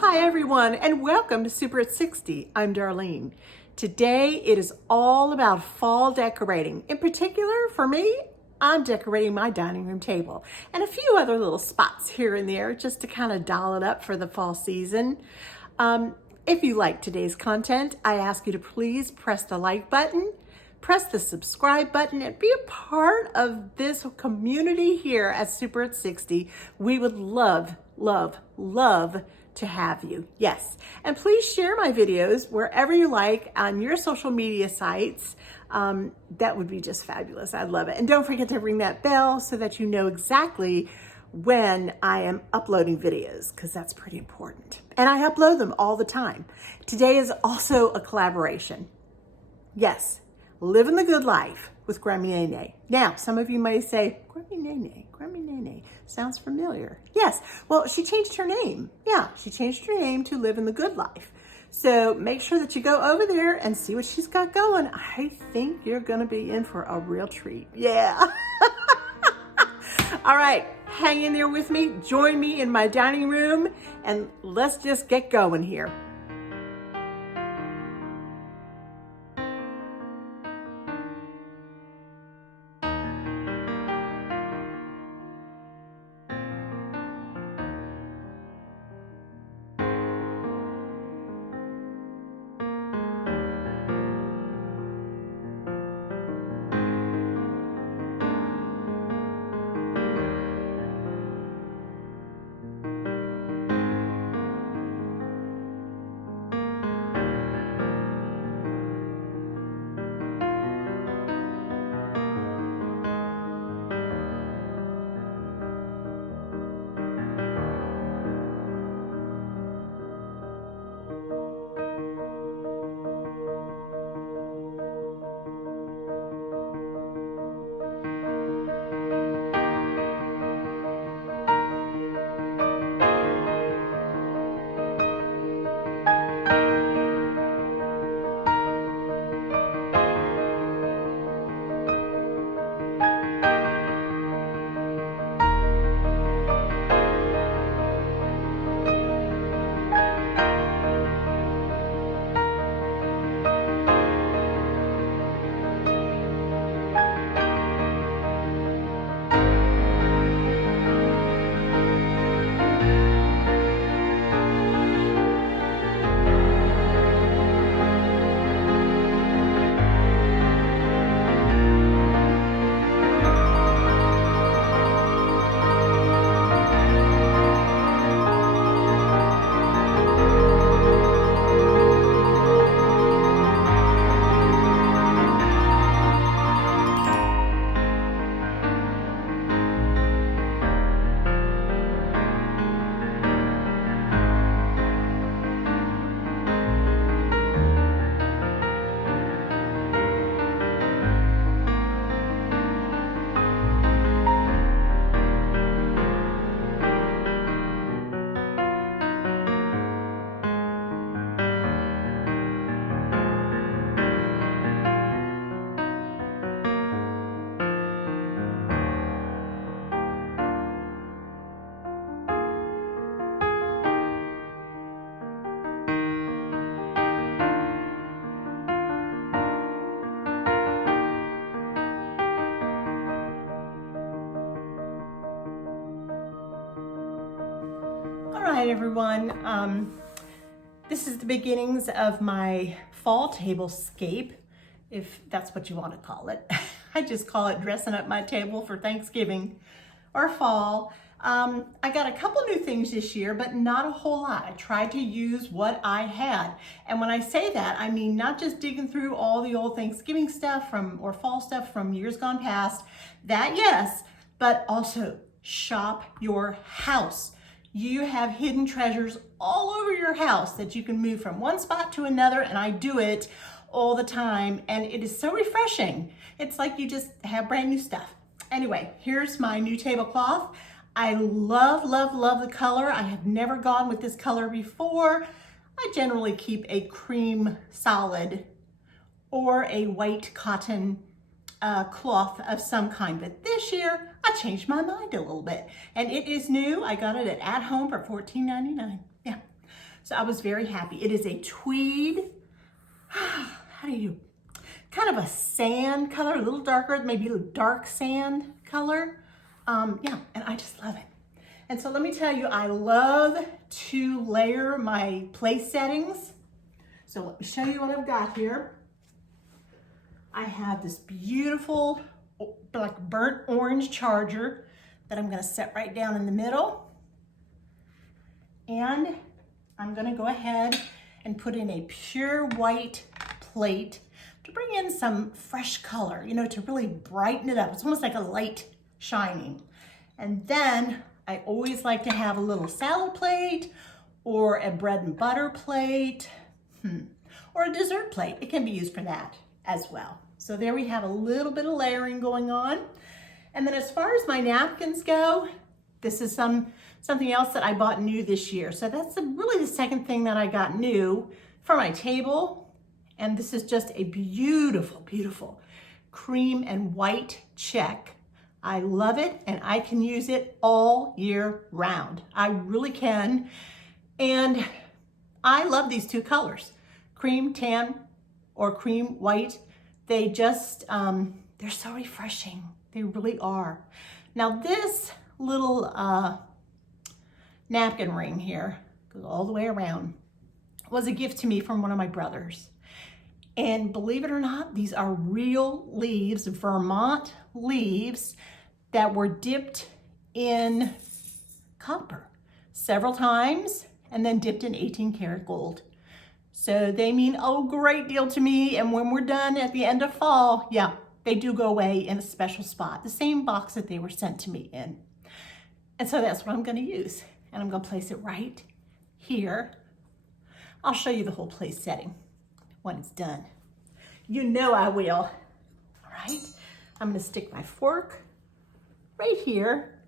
Hi everyone, and welcome to Super at 60. I'm Darlene. Today it is all about fall decorating. In particular, for me, I'm decorating my dining room table and a few other little spots here and there just to kind of doll it up for the fall season. If you like today's content, I ask you to please press the like button, press the subscribe button, and be a part of this community here at Super at 60. We would love to have you. Yes. And please share my videos wherever you like on your social media sites. That would be just fabulous. I'd love it. And don't forget to ring that bell so that you know exactly when I am uploading videos, because that's pretty important. And I upload them all the time. Today is also a collaboration. Yes, living the good life with Grammie Nae Nae. Now, some of you may say, Grammie Nae Nae, Grammie Nae Nae, sounds familiar. Yes, well, she changed her name. Yeah, she changed her name to Living the Good Life. So make sure that you go over there and see what she's got going. I think you're gonna be in for a real treat. Yeah. All right, hang in there with me. Join me in my dining room and let's just get going here. All right, everyone. This is the beginnings of my fall tablescape, if that's what you want to call it. I just call it dressing up my table for Thanksgiving or fall. I got a couple new things this year, but not a whole lot. I tried to use what I had. And when I say that, I mean not just digging through all the old Thanksgiving stuff or fall stuff from years gone past. That, yes, but also shop your house. You have hidden treasures all over your house that you can move from one spot to another, and I do it all the time, and it is so refreshing. It's like you just have brand new stuff. Anyway, here's my new tablecloth. I love the color. I have never gone with this color before. I generally keep a cream solid or a white cotton cloth of some kind, but this year I changed my mind a little bit, and it is new. I got it at Home for $14.99. Yeah. So I was very happy. It is a tweed, how do you, kind of a sand color, a little darker, maybe a dark sand color. Yeah, and I just love it. And so let me tell you, I love to layer my place settings. So let me show you what I've got here. I have this beautiful, like burnt orange charger that I'm gonna set right down in the middle. And I'm gonna go ahead and put in a pure white plate to bring in some fresh color, you know, to really brighten it up. It's almost like a light shining. And then I always like to have a little salad plate or a bread and butter plate, or a dessert plate. It can be used for that as well. So there we have a little bit of layering going on. And then as far as my napkins go, this is something else that I bought new this year. So that's really the second thing that I got new for my table. And this is just a beautiful, beautiful cream and white check. I love it, and I can use it all year round. I really can. And I love these two colors, cream tan or cream white. They just, they're so refreshing. They really are. Now this little napkin ring here, goes all the way around, was a gift to me from one of my brothers. And believe it or not, these are real leaves, Vermont leaves, that were dipped in copper several times and then dipped in 18 karat gold. So they mean a great deal to me. And when we're done at the end of fall, yeah, they do go away in a special spot, the same box that they were sent to me in. And so that's what I'm gonna use. And I'm gonna place it right here. I'll show you the whole place setting when it's done. You know I will. All right, I'm gonna stick my fork right here.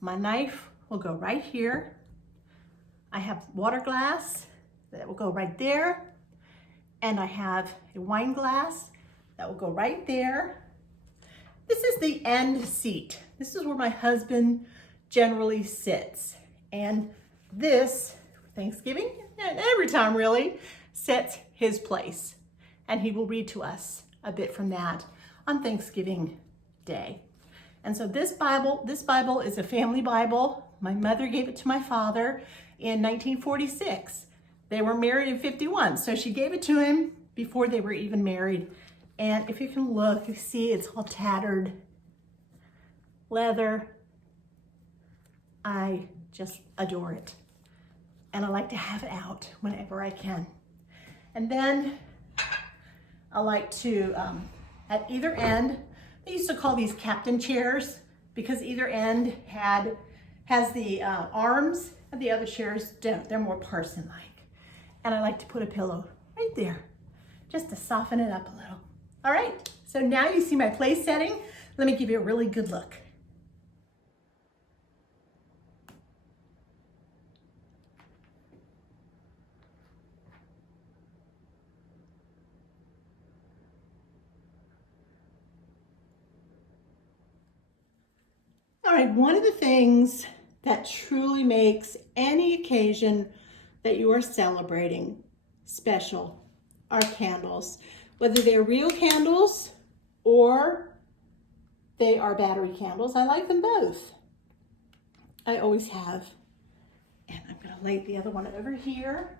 My knife will go right here. I have water glass that will go right there. And I have a wine glass that will go right there. This is the end seat. This is where my husband generally sits. And this, Thanksgiving, and every time really, sets his place. And he will read to us a bit from that on Thanksgiving Day. And so this Bible is a family Bible. My mother gave it to my father in 1946. They were married in 51, so she gave it to him before they were even married. And if you can look, you see it's all tattered leather. I just adore it. And I like to have it out whenever I can. And then I like to, at either end, they used to call these captain chairs because either end has the arms, and the other chairs don't. They're more person-like. And I like to put a pillow right there just to soften it up a little. All right, so now you see my place setting. Let me give you a really good look. All right, one of the things that truly makes any occasion that you are celebrating special are candles. Whether they're real candles or they are battery candles, I like them both. I always have. And I'm gonna lay the other one over here.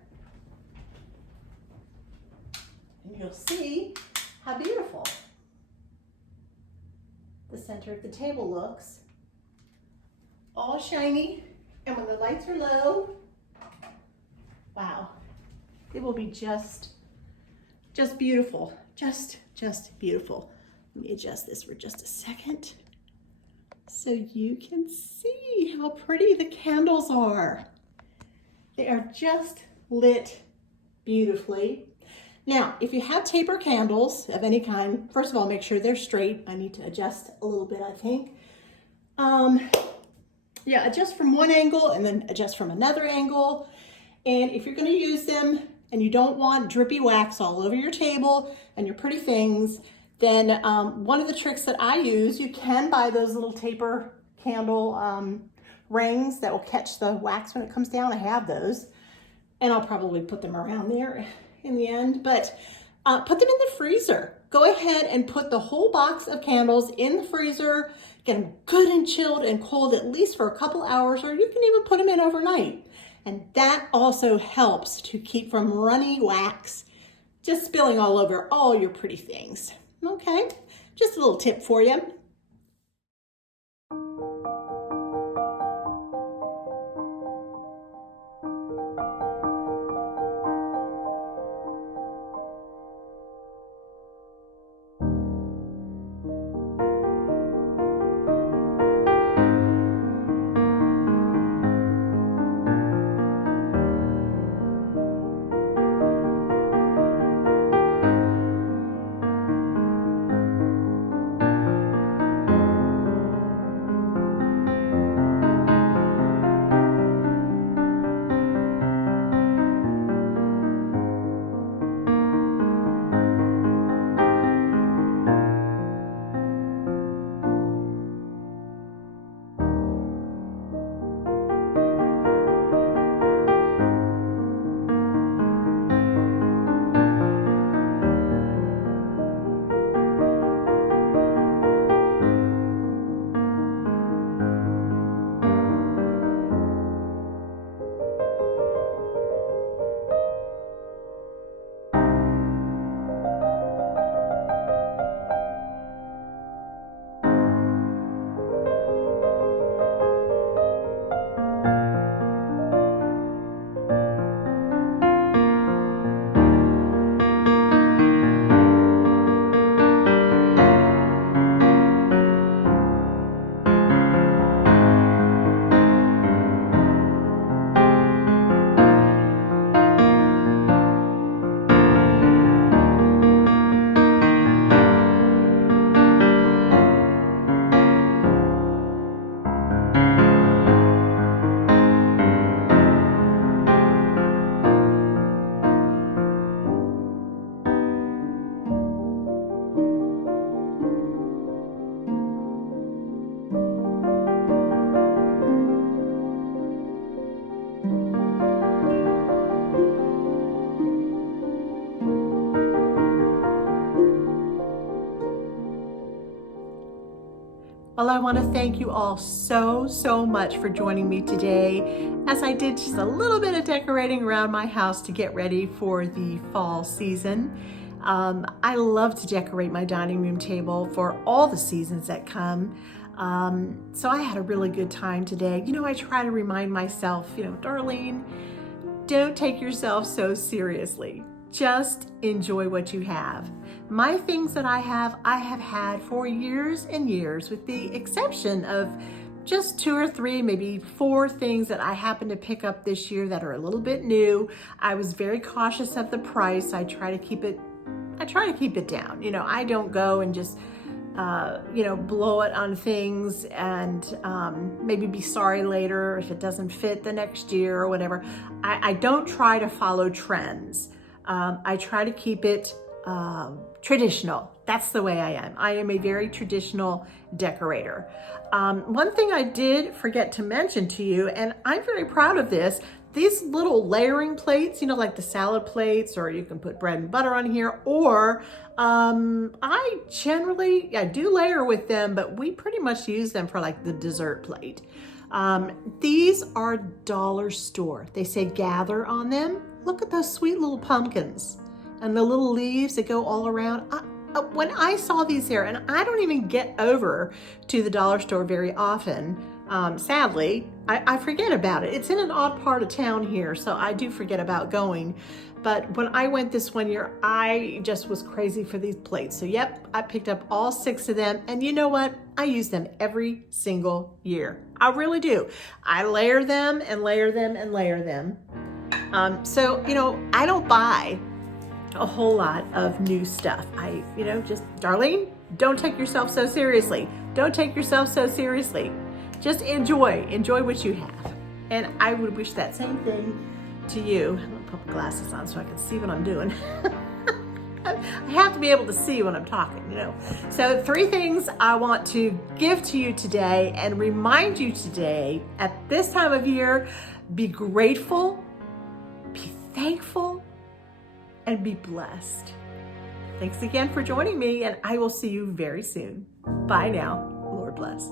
And you'll see how beautiful the center of the table looks. All shiny, and when the lights are low, wow, it will be just beautiful, just beautiful. Let me adjust this for just a second so you can see how pretty the candles are. They are just lit beautifully. Now, if you have taper candles of any kind, first of all, make sure they're straight. I need to adjust a little bit, I think. Yeah, adjust from one angle and then adjust from another angle. And if you're gonna use them and you don't want drippy wax all over your table and your pretty things, then one of the tricks that I use, you can buy those little taper candle rings that will catch the wax when it comes down. I have those. and I'll probably put them around there in the end, but put them in the freezer. Go ahead and put the whole box of candles in the freezer, get them good and chilled and cold at least for a couple hours, or you can even put them in overnight. And that also helps to keep from runny wax just spilling all over all your pretty things. Okay, just a little tip for you. Well, I want to thank you all so much for joining me today as I did just a little bit of decorating around my house to get ready for the fall season. I love to decorate my dining room table for all the seasons that come. So I had a really good time today. You know, I try to remind myself, Darlene, don't take yourself so seriously. Just enjoy what you have. My things that I have had for years and years, with the exception of just 2 or 3, maybe 4 things that I happened to pick up this year that are a little bit new. I was very cautious of the price. I try to keep it down. I don't go and just blow it on things and maybe be sorry later if it doesn't fit the next year or whatever. I don't try to follow trends. I try to keep it traditional. That's the way I am. I am a very traditional decorator. One thing I did forget to mention to you, and I'm very proud of this, these little layering plates, like the salad plates, or you can put bread and butter on here, or I do layer with them, but we pretty much use them for like the dessert plate. These are dollar store. They say gather on them. Look at those sweet little pumpkins and the little leaves that go all around. When I saw these there, and I don't even get over to the dollar store very often, sadly, I forget about it. It's in an odd part of town here, so I do forget about going. But when I went this one year, I just was crazy for these plates. So yep, I picked up all 6 of them, and you know what? I use them every single year. I really do. I layer them and layer them and layer them. So I don't buy a whole lot of new stuff. Darlene, don't take yourself so seriously. Don't take yourself so seriously. Just enjoy what you have. And I would wish that same thing to you. I'm gonna put my glasses on so I can see what I'm doing. I have to be able to see when I'm talking, So 3 things I want to give to you today and remind you today at this time of year: be grateful, be and be blessed. Thanks again for joining me, and I will see you very soon. Bye now. Lord bless.